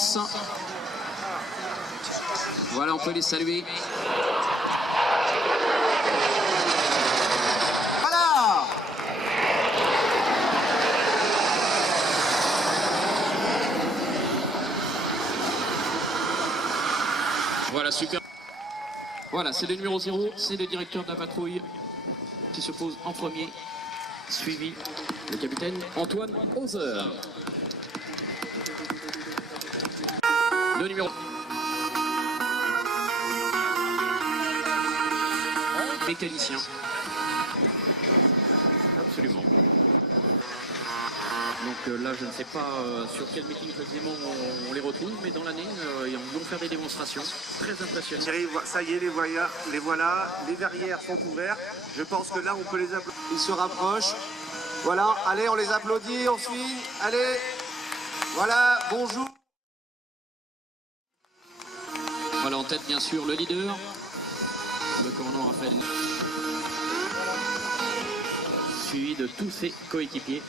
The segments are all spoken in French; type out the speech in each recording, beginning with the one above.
France. Voilà, on peut les saluer. Voilà. Voilà, super. Voilà, c'est le numéro 0, c'est le directeur de la patrouille qui se pose en premier, suivi le capitaine Antoine Hauser. Le numéro... mécanicien. Absolument. Donc là, je ne sais pas sur quel meeting précisément on les retrouve, mais dans l'année, ils vont faire des démonstrations très impressionnantes. Thierry, ça y est, les voilà, les verrières sont ouvertes. Je pense que là, on peut les applaudir. Ils se rapprochent. Voilà, allez, on les applaudit, on suit. Allez, voilà, bonjour. Voilà, en tête, bien sûr, le leader, le commandant Raphaël, suivi de tous ses coéquipiers.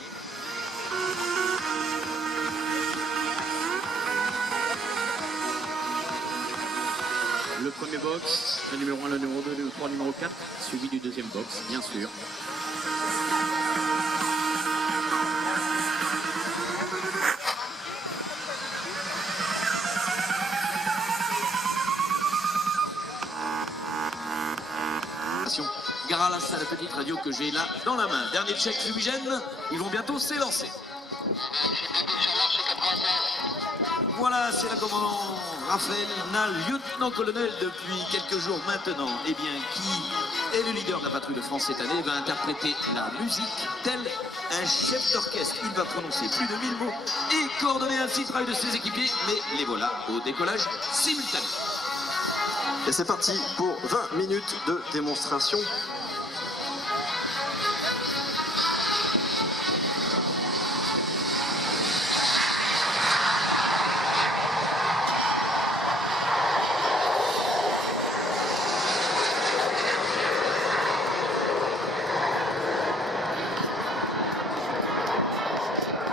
Le premier box, le numéro 1, le numéro 2, le numéro 3, le numéro 4, suivi du deuxième box, bien sûr. Gare à la salle, la petite radio que j'ai là dans la main. Dernier check fumigène, ils vont bientôt s'élancer. Voilà, c'est le commandant Raphaël Nal, lieutenant-colonel depuis quelques jours maintenant. Eh bien, qui est le leader de la patrouille de France cette année, va interpréter la musique tel un chef d'orchestre. Il va prononcer plus de 1000 mots et coordonner ainsi le travail de ses équipiers, mais les voilà au décollage simultané. Et c'est parti pour 20 minutes de démonstration.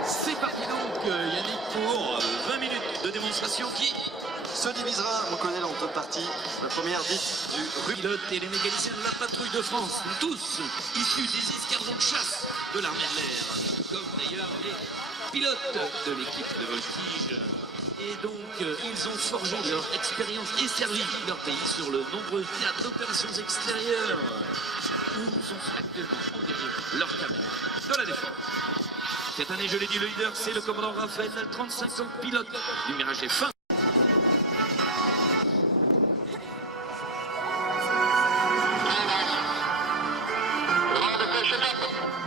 C'est parti donc, Yannick, pour 20 minutes de démonstration qui Se divisera, mon colonel, en deux parties. La première dite du pilote et les mécaniciens de la patrouille de France, tous issus des escadrons de chasse de l'armée de l'air, tout comme d'ailleurs les pilotes de l'équipe de voltige. Et donc, ils ont forgé leur expérience et servi leur pays sur le nombreux théâtres d'opérations extérieures où sont actuellement engagés leurs camarades de la défense. Cette année, je l'ai dit, le leader, c'est le commandant Raphaël, 35 ans, pilote du Mirage F1.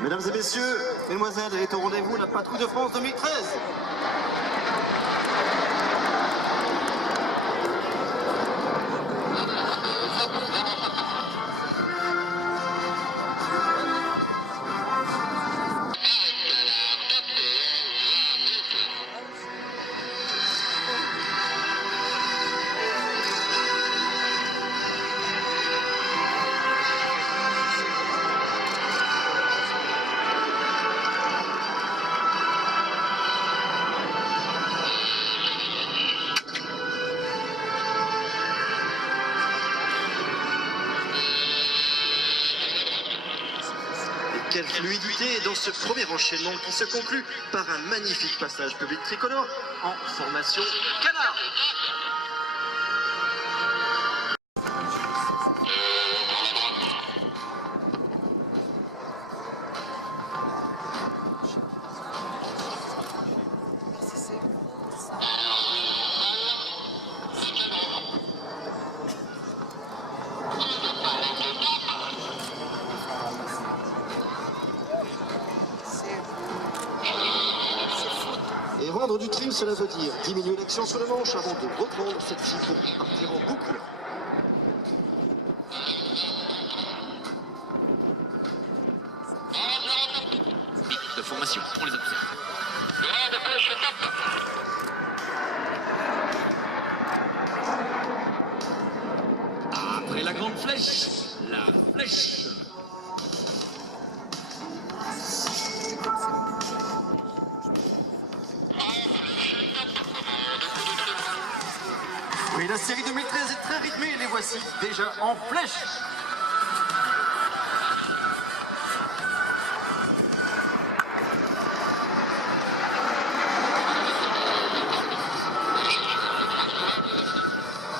Mesdames et messieurs, mesdemoiselles, est au rendez-vous la patrouille de France 2013. Quelle fluidité dans ce premier enchaînement qui se conclut par un magnifique passage public tricolore en formation canard. Et rendre du trim, cela veut dire diminuer l'action sur le manche avant de reprendre celle-ci pour partir en boucle. Vite de formation, on les observe. Après la grande flèche, la flèche. Oui, la série 2013 est très rythmée, les voici déjà en flèche.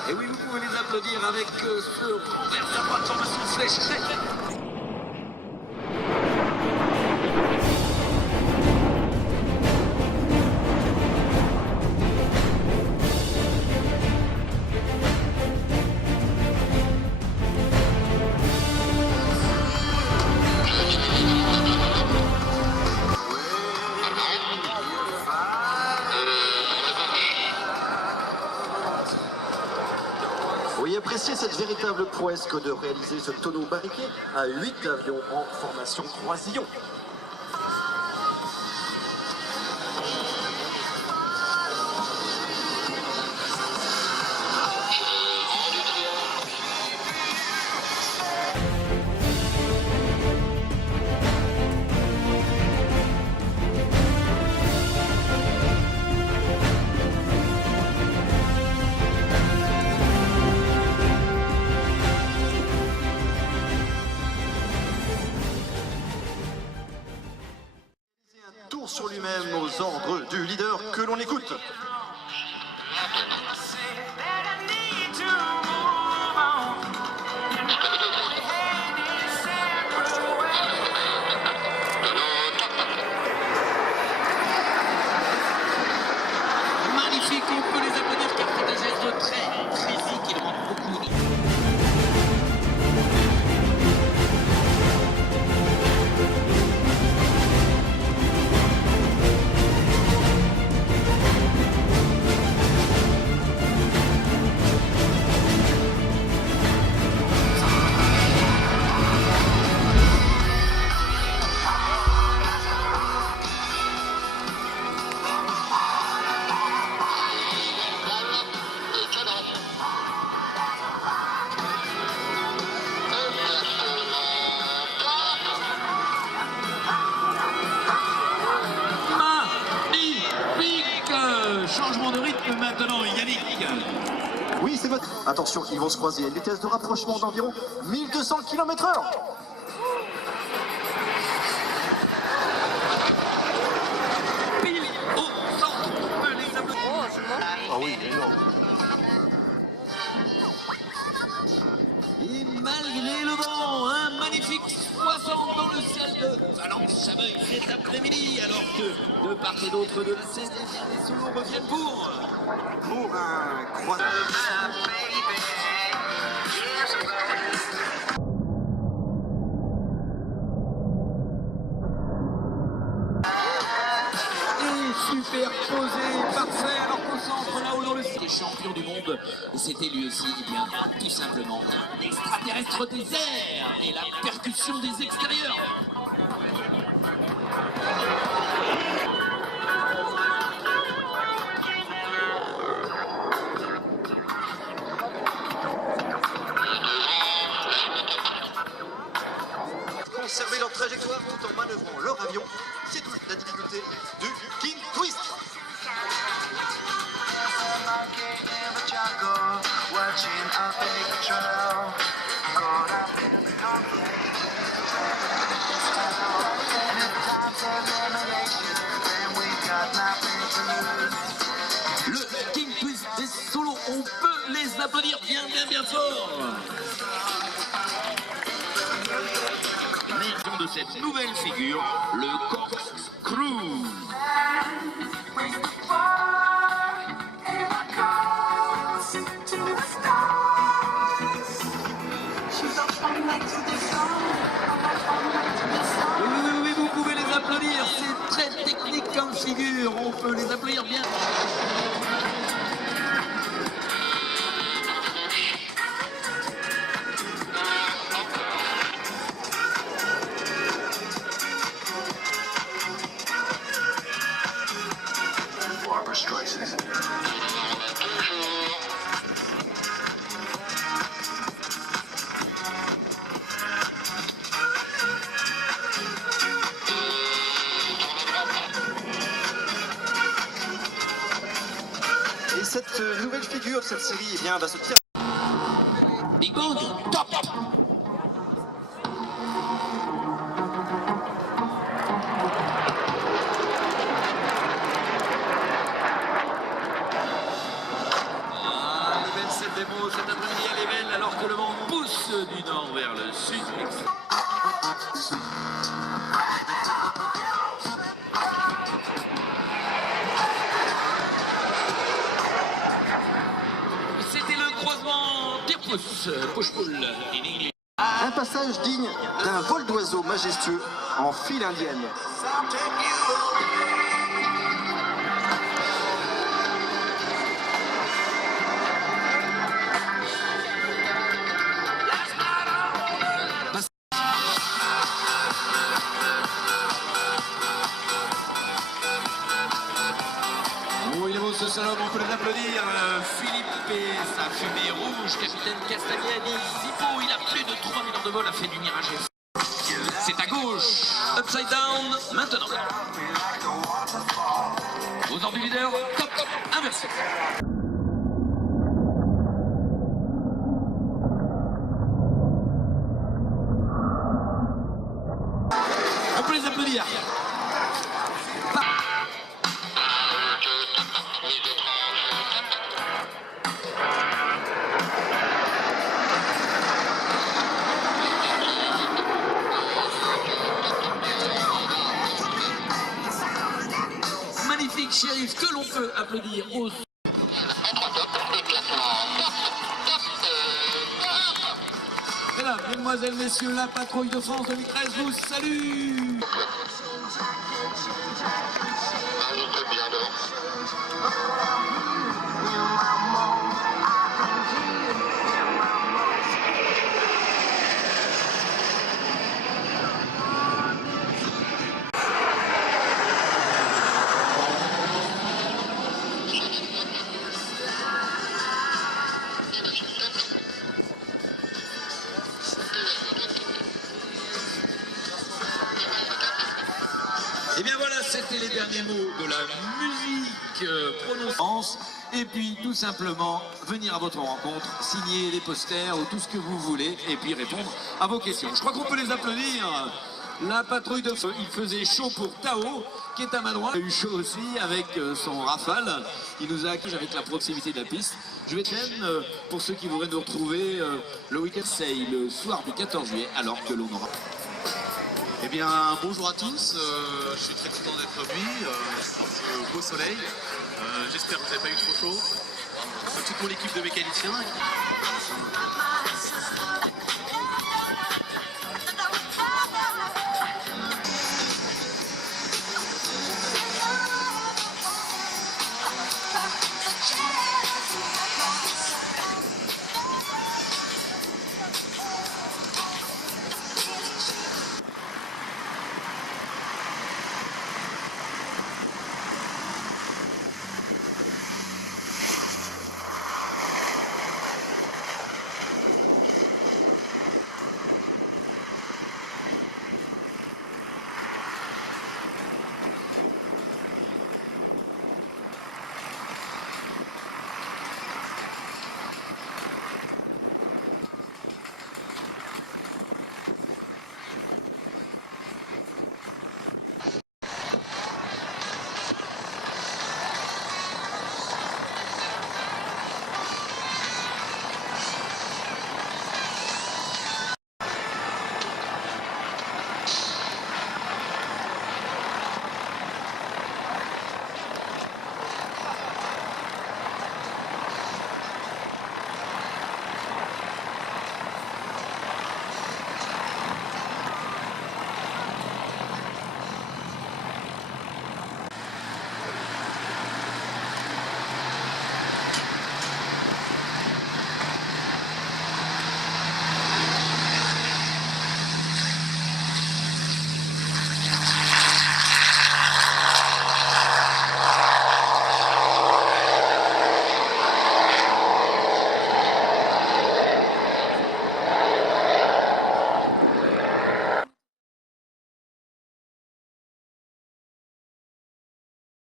Et oui, vous pouvez les applaudir avec ce renverse à droite de formation flèche. Oui, appréciez cette véritable prouesse que de réaliser ce tonneau barriqué à 8 avions en formation croisillon. Tour sur lui-même aux ordres du leader que l'on écoute. Magnifique, on peut les applaudir car c'est un geste très physique qui demande beaucoup de... Changement de rythme maintenant, Yannick. Oui, c'est votre... Attention, ils vont se croiser à une vitesse de rapprochement d'environ 1200 km/h. Pile au centre, on peut les applaudir. Ah oui, énorme. Et malgré le vent, un magnifique 60 dans le ciel de Valence-Chaveuil cet après-midi, alors que de part et d'autre de la scène, les solos reviennent pour un croisillon. superposé, parfait, alors qu'au centre, là-haut dans le ciel, champion du monde, et c'était lui aussi, eh bien, tout simplement, l'extraterrestre des airs et la percussion des extérieurs. Conserver leur trajectoire tout en manœuvrant leur avion, c'est toute la difficulté du King Twist. Le King Twist des solos, on peut les applaudir bien fort. De cette nouvelle figure, le corkscrew. Oui, vous pouvez les applaudir, c'est très technique comme figure, on peut les applaudir bien. Et cette nouvelle figure de cette série eh bien, va se tirer. Big Bang, top. Cette démo cet après-midi elle est belle alors que le vent pousse du nord vers le sud. C'était le croisement Tirpus, push-pull. Un passage digne d'un vol d'oiseau majestueux en file indienne. Oh, il est beau ce salon, on peut les applaudir. Philippe et sa fumée rouge, capitaine Castagnani, Zippo, il a plus de 3000 heures de vol, a fait du mirage. C'est à gauche, upside down, maintenant. Aux ordres du leader, top, inversé. On peut les applaudir. Magnifique shérif que l'on peut applaudir au... Mesdames, mesdemoiselles, messieurs, la patrouille de France 2013 vous salue. Et bien voilà, c'était les derniers mots de la musique prononcée. Et puis tout simplement venir à votre rencontre, signer les posters ou tout ce que vous voulez et puis répondre à vos questions. Je crois qu'on peut les applaudir. La patrouille de feu, il faisait chaud pour Tao qui est à ma droite. Il a eu chaud aussi avec son Rafale. Il nous a accueillis avec la proximité de la piste. Je vais chaîne pour ceux qui voudraient nous retrouver le week-end, c'est le soir du 14 juillet alors que l'on aura... Eh bien, bonjour à tous, je suis très content d'être venu dans ce beau soleil. J'espère que vous n'avez pas eu trop chaud. Toute mon équipe de mécaniciens.